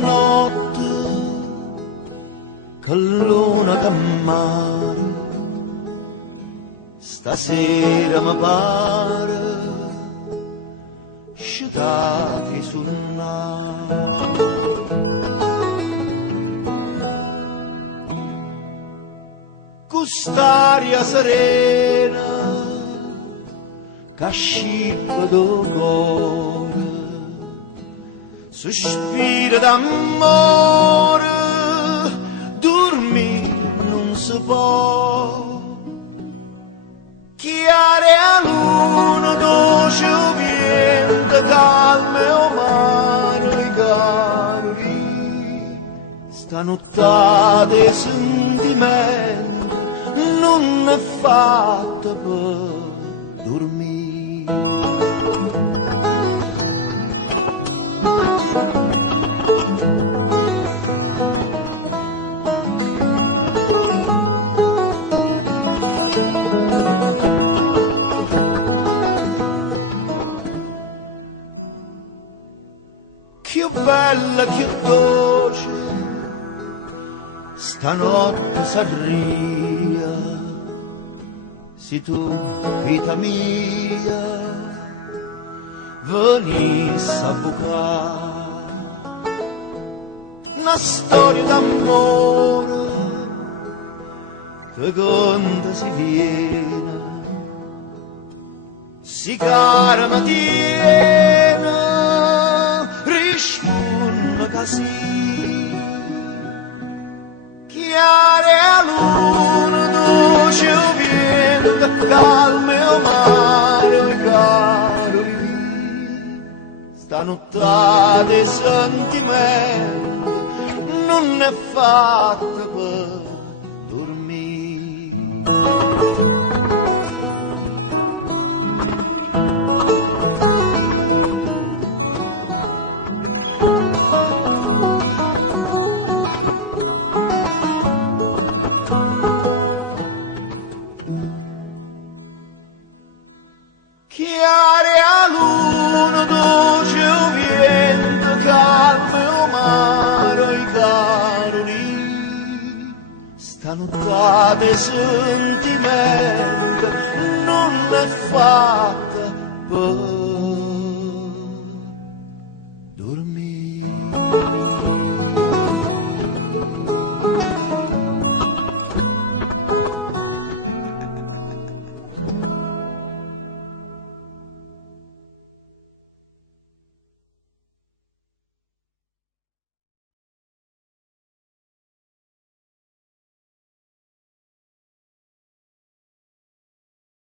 notte, che luna che mare, stasera mi pare, sciutati sul naso. Quest'aria serena, che scippa do cuore, sospira d'amore, dormire non si può. Chiare a luna, dolce vento, calme o mare, i cari, stanotte sentimenti non è fatta per dormire. Che bella, che dolce, stanotte s'arria. Se tu, vita mia, venisse a bucare una storia d'amore che quando si viene si cara ma tiene, risponde che sì. Chiare a luna, dolce vento, calme o mare, caro, stanotte sentimento non è fatta per dormire. Chiare a luna, dolce vento, calme o mare, i caroli, stanotte sentimento non è fatta per